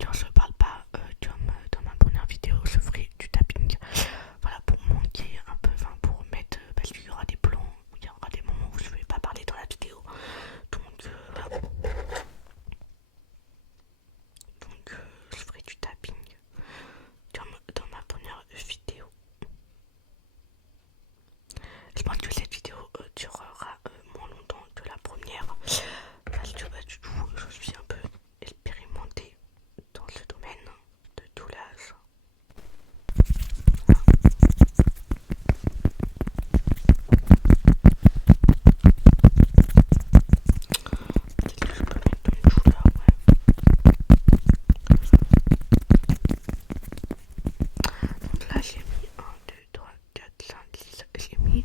quand je parle pas, comme dans ma première vidéo, je ferai du tapping. Voilà, pour manquer un peu, enfin pour mettre, parce qu'il y aura des plans, où il y aura des moments où je vais pas parler dans la vidéo. Donc, voilà. Donc je ferai du tapping, comme dans ma première vidéo. Je pense que cette vidéo durera moins longtemps que la première, parce que du coup, je suis un peu expérimentée dans ce domaine de doulage. Peut-être que je peux mettre une douleur, ouais. Donc là, j'ai mis 1, 2, 3, 4, 5, 6. J'ai mis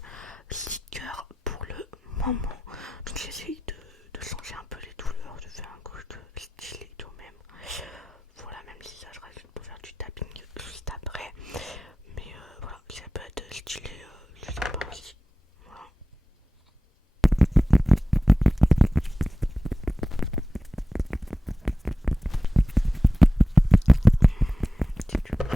6 cœurs pour le moment. Donc j'essaye de changer un peu les douleurs, de faire un truc stylé tout de même. Voilà, même si ça, je reste pour faire du tapping juste après. Mais voilà, ça peut être stylé, je sais pas aussi. Voilà. C'est du bleu.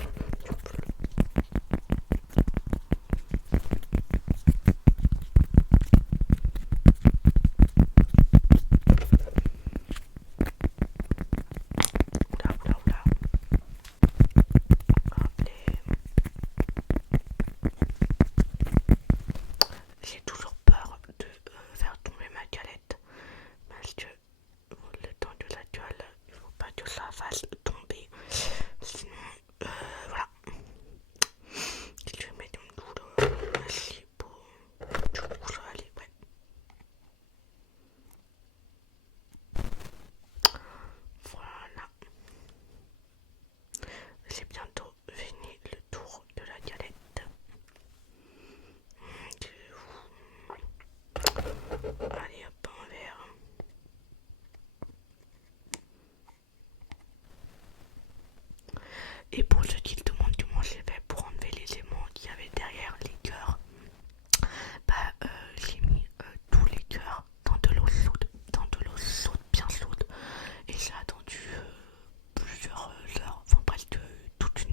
Oula, oula, oula. Allez. J'ai toujours peur de faire tomber ma galette. Parce que le temps de la gueule, il faut pas que ça fasse tomber. Sinon, voilà. Je vais mettre une douleur assez pour du coup ça va aller, ouais. Voilà. C'est bientôt fini le tour de la galette. Allez hop, un verre. Et pour ceux qui se demandent comment j'ai fait pour enlever les aimants qu'il y avait derrière les cœurs, bah j'ai mis tous les cœurs dans de l'eau chaude, bien chaude, et j'ai attendu plusieurs heures, enfin presque toute une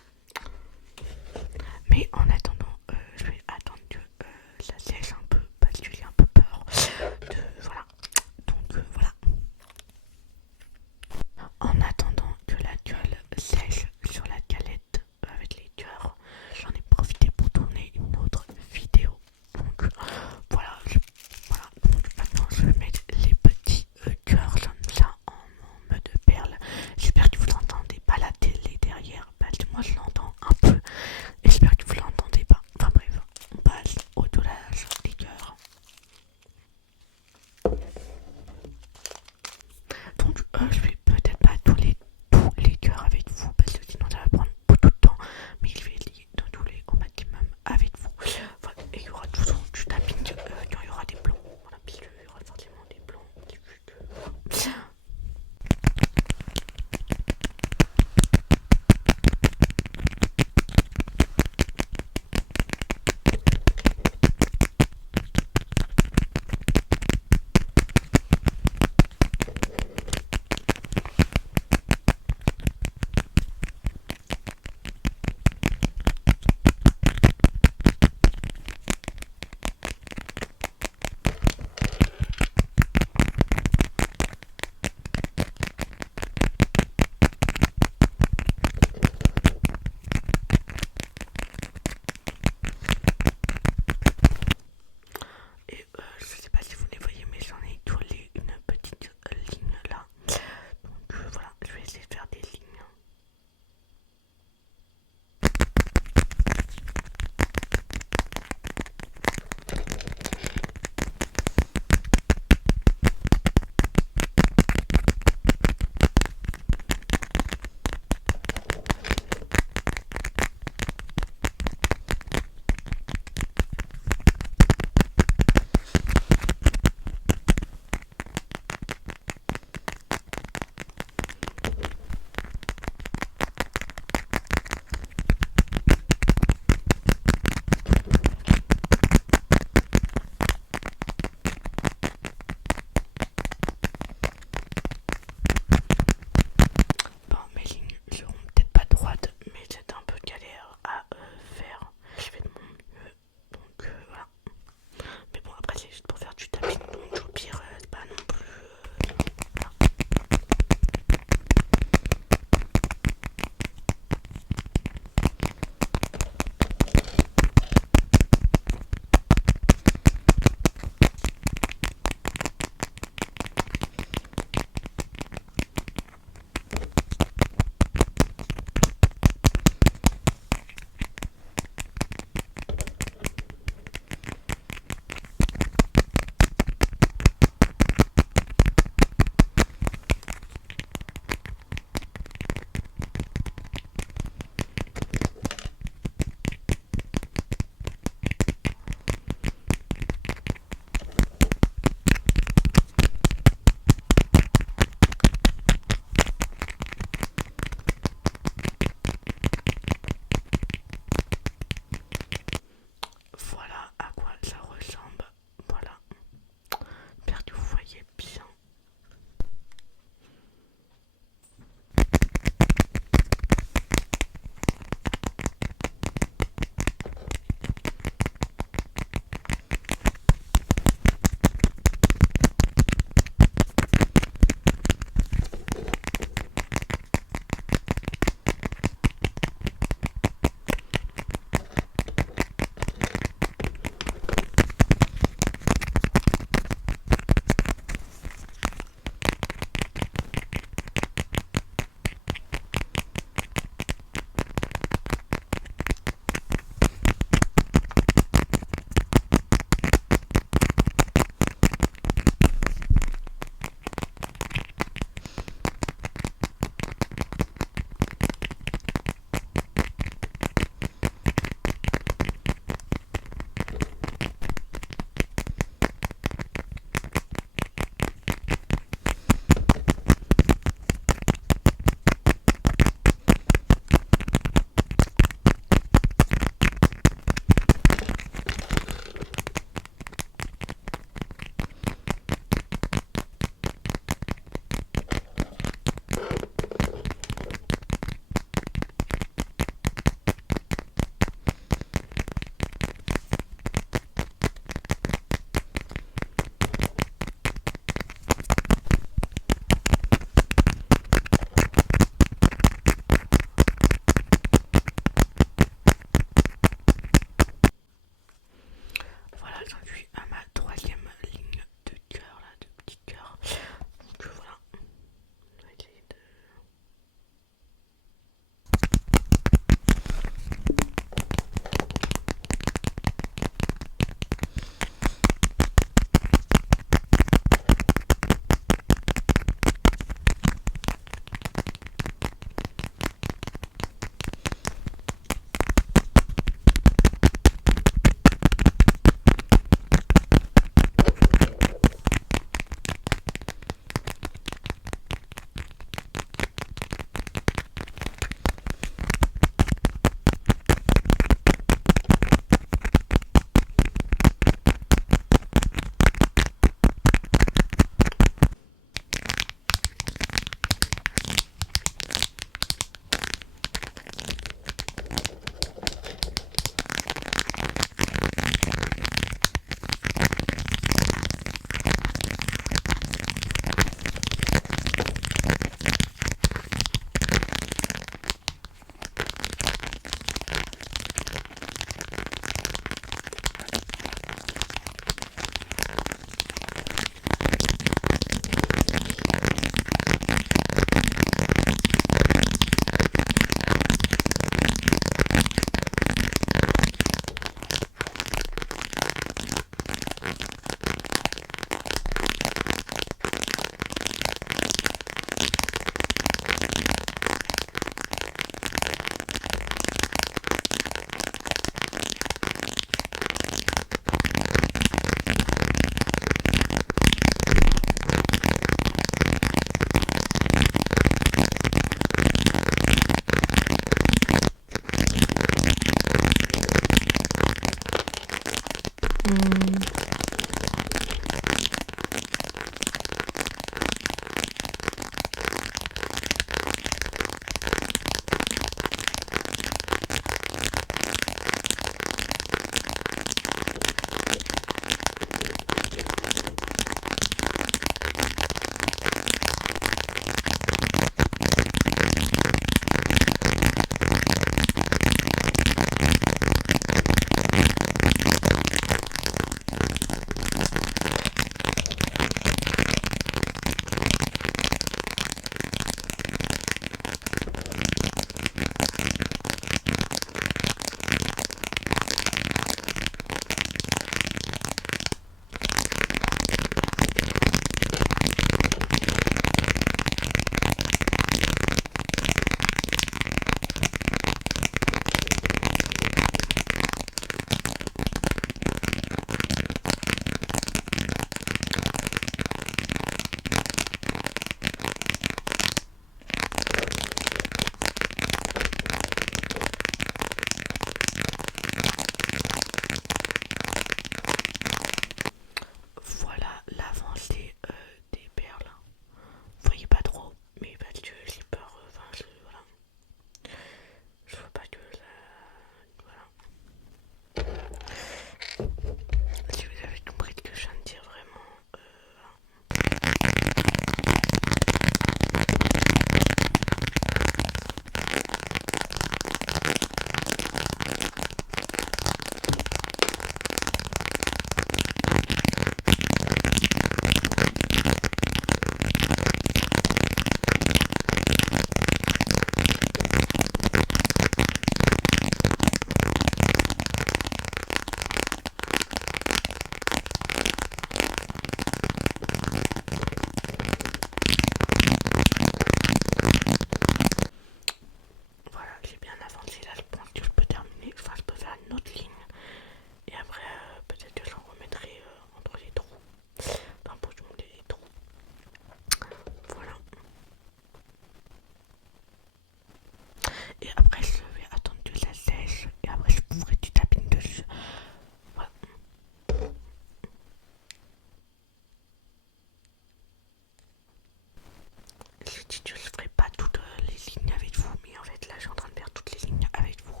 j'ai dit que je ferai pas toutes les lignes avec vous, mais en fait là je suis en train de faire toutes les lignes avec vous.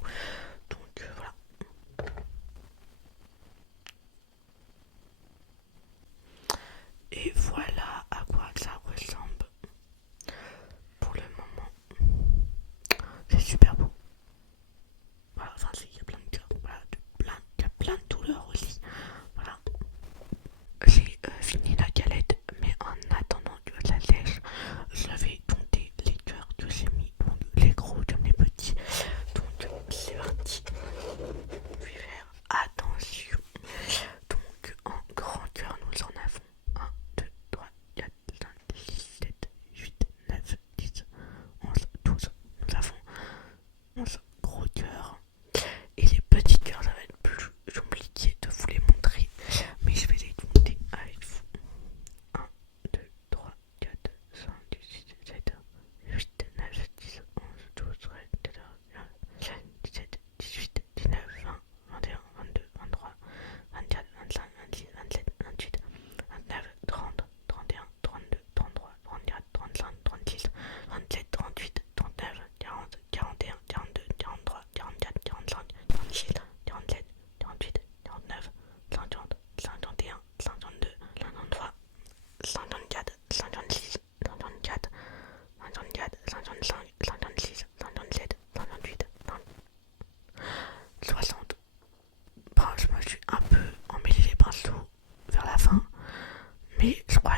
Donc voilà. Et voilà à quoi ça ressemble pour le moment. C'est super beau. Voilà, enfin il y a plein de cœurs, voilà, il y a plein de douleurs aussi. Voilà. J'ai fini la galette, mais en attendant que ça sèche, je vais compter les cœurs que j'ai mis, donc les gros comme les petits. Donc c'est parti. Je vais faire attention. Donc en grand cœur, nous en avons 1, 2, 3, 4, 5, 6, 7, 8, 9, 10, 11, 12. Nous avons 11 gros cœurs. Et les petits cœurs, ça va être plus compliqué de vous les montrer, mais je vais les compter avec vous. 1, 2, 3, 4, 5, 6, 7, 8, 9, 10, 11, 12, 13, 14, 15, 16, 17, 18, 19, 20, 21, 22, 23, 24, 25, 26, 27, 28, 29, 30, 31, 32, 33, 34, 35, 36, 37, 38, 39, 40, 41, 42, 43, 44, 45, 46, 47, 48, 49, 50, 51, 52, 53, 54, 56, 54, 54, 55, 56, 57, 58, 60. Bon, je me suis un peu emmêlé les pinceaux vers la fin, mais je crois